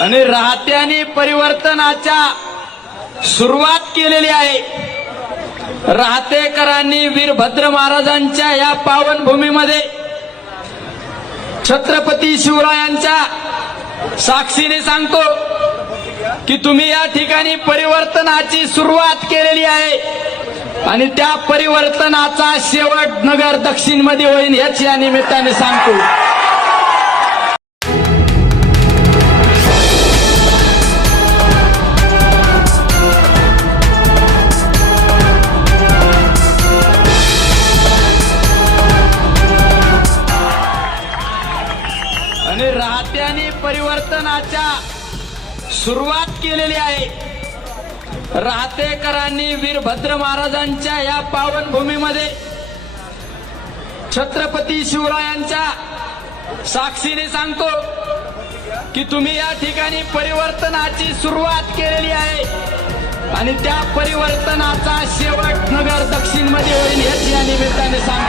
आणि राहत्याने परिवर्तनाच्या सुरुवात केलेली आहे. राहतेकरांनी वीरभद्र महाराजांच्या या पावनभूमीमध्ये छत्रपती शिवरायांच्या साक्षीने सांगतो की तुम्ही या ठिकाणी परिवर्तनाची सुरुवात केलेली आहे आणि त्या परिवर्तनाचा शेवट नगर दक्षिणमध्ये होईल याच या निमित्ताने सांगतो. आणि राहत्याने परिवर्तनाच्या सुरुवात केलेली आहे. राहतेकरांनी वीरभद्र महाराजांच्या या पावनभूमीमध्ये छत्रपती शिवरायांच्या साक्षीने सांगतो की तुम्ही या ठिकाणी परिवर्तनाची सुरुवात केलेली आहे. आणि त्या परिवर्तनाचा शेवट नगर दक्षिणमध्ये होईल याची या निमित्ताने सांगतो.